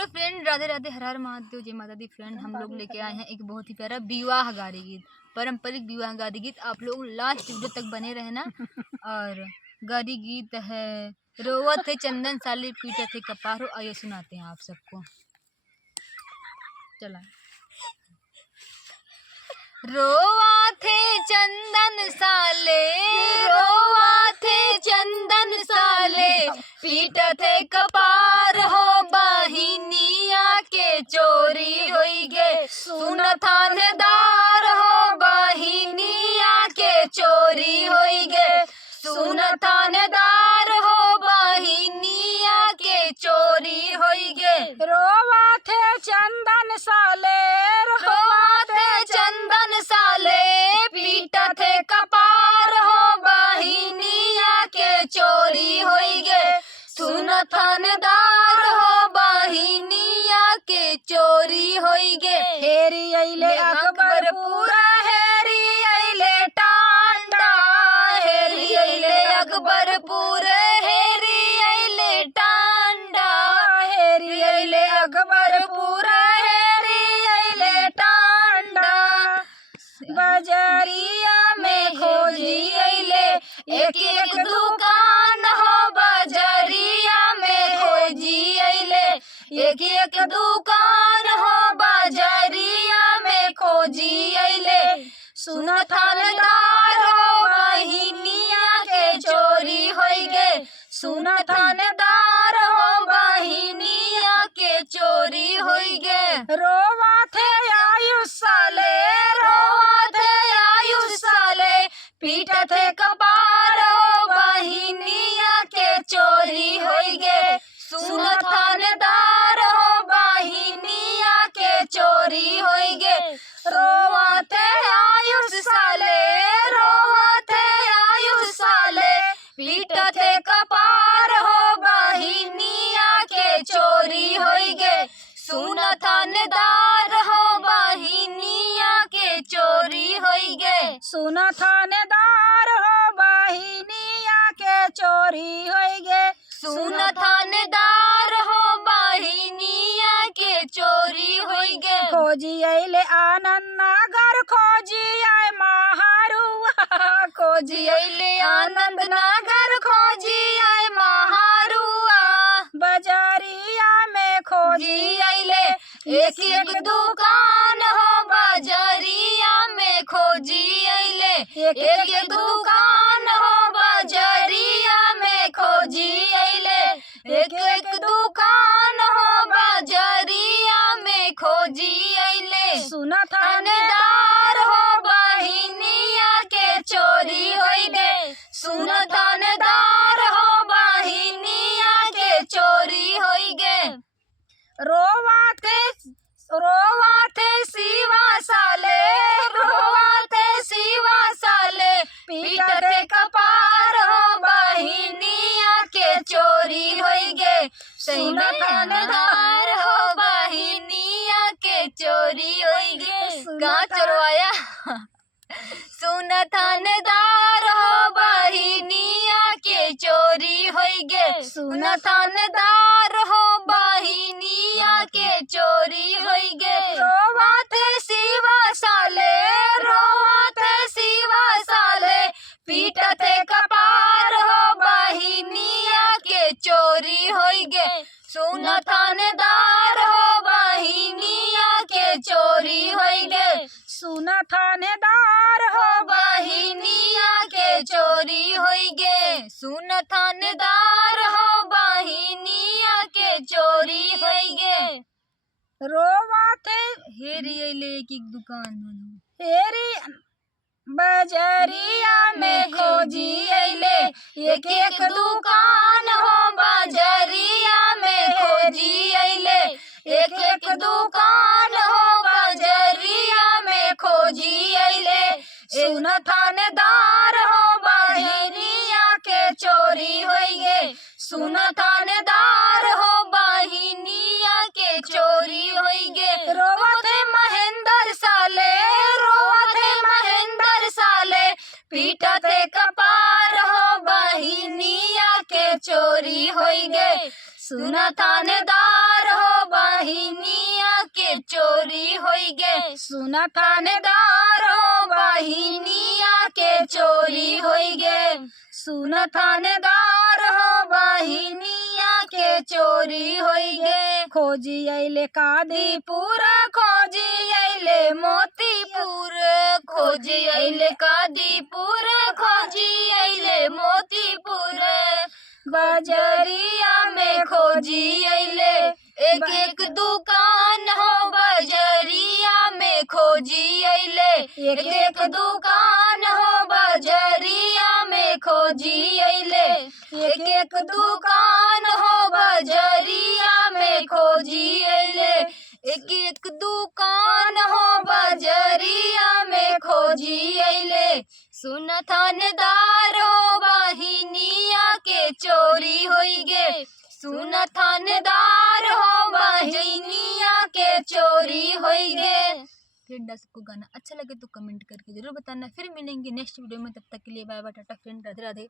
Hello friend, Radhe Radhe, हर हर महादेव, जय माता दी। Friend, हम लोग लेके आए हैं एक बहुत ही प्यारा विवाह गारी गीत, पारंपरिक विवाह गारी गीत। आप लोग लास्ट वीडियो तक बने रहना। और गारी गीत है रोवत है चंदन साली पीटत है कपारो। आइए सुनाते हैं आप सबको। चला। रोवा थे चंदन साले, रोवा थे चंदन साले, पीटत है कपार हो बहिनिया के चोरी होई गे। सुन थानेदार हो बहिनिया के चोरी होई गे। सुन थानेदार हो बहिनिया के चोरी होई गे। रोवा थे चंदन साले, रोवा थे चंदन साले, पीटत है कपार हो बहिनिया के चोरी होई गे। सुन थानेदार हो बहिनिया के चोरी होई गे। हेरी अइले अकबरपुर, हेरी अइले टांडा, हेरी अइले अकबरपुर, हेरी अइले टांडा, हेरी अइले अकबरपुर, हेरी अइले टांडा। बजरिया में खोजी अइले एक एक दुकान हो बजरिया में खोजी अइले एक एक दुकान हो बजरिया में खोजी अइले। सुन थानेदार हो बहिनिया के चोरी होई गे। सुन थानेदार हो बहिनिया के चोरी होई गे। रोवा थे आयुष साले, रोवा थे आयुष साले, पीटत है कपार हो बहिनिया के चोरी होई गे। सुन थानेदार हो बहिनिया के चोरी होई गे। रोवा थे आयुष साले, रोवा थे आयुष साले, पीटत है कपार हो बहिनिया के चोरी होई गे। सुन थानेदार हो बहिनिया के चोरी होई गे। सुन थानेदार हो बहिनिया के चोरी होई गे। सुन थानेदार हो बहिनिया के चोरी होई गे। खोजी अइले आनंद नगर, खोजी आए महारुआ, खोजी अइले आनंद नगर, खोजी आए महारुआ। बजरिया में खोजी अइले एक एक दुकान हो बजरिया में खोजी अइले एक एक दुकान हो बजरिया में खोजी अइले एक एक दुकान हो बजरिया में खोजी अइले। सुन थानेदार हो बहिनिया के चोरी होई गे। सुन थानेदार हो बहिनिया के चोरी होई गे। रोवा थे शिवा साले, रोवा थे शिवा साले, पीटत है कपार हो बहिनिया के चोरी होई गे। सुन थानेदार हो बहिनिया के चोरी होई गे। कहाँ चोरवाया? सुन थानेदार हो बहिनिया के चोरी होई गे। सुन थानेदार हो बहिनिया के चोरी होई गे। रोवा थे शिवा साले, रोवा थे शिवा साले, पीटत है कपार हो बहिनिया के चोरी होई गे। सुन थानेदार हो बहिनिया के चोरी होई गे। सुन थानेदार हो बहिनिया के चोरी होई गे। सुन थानेदार हो बहिनिया के चोरी होई गे। रोवा थे हेरी अइले एक एक दुकान हेरी बजरिया में खोजी अइले एक एक दुकान हो बजरिया में खोजी अइले एक एक दुकान हो बजरिया में खोजी अइले। सुन थानेदार हो बहिनिया के चोरी होई गे। सुन थानेदार हो बहिनिया के चोरी होई गे। रोवा थे महेंद्र साले, रोवा थे महेंद्र साले, पीटत है कपार हो बहिनिया के चोरी होई गे। सुन थानेदार हो सुन थानेदार हो बहिनिया के चोरी होई गे। सुन थानेदार हो बहिनिया के चोरी होई गे। खोजी अइले कादीपुर, खोजी अइले मोतीपुर, खोजी अइले कादीपुर, खोजी अइले मोतीपुर। बजरिया में खोजी अइले, एक एक दुकान हो बजरिया में खोजी अइले, एक एक दुकान हो बजरिया में खोजी अइले, एक एक दुकान हो बजरिया में खोजी अइले, एक एक दुकान हो बजरिया में खोजी अइले। सुन थानेदार हो बहिनिया के चोरी होई गे। सुन थानेदार हो बहिनिया के चोरी होई गे। फ्रेंड, आपको गाना अच्छा लगे तो कमेंट करके जरूर बताना। फिर मिलेंगे नेक्स्ट वीडियो में, तब तक के लिए bye bye, tata friend, Radhe Radhe.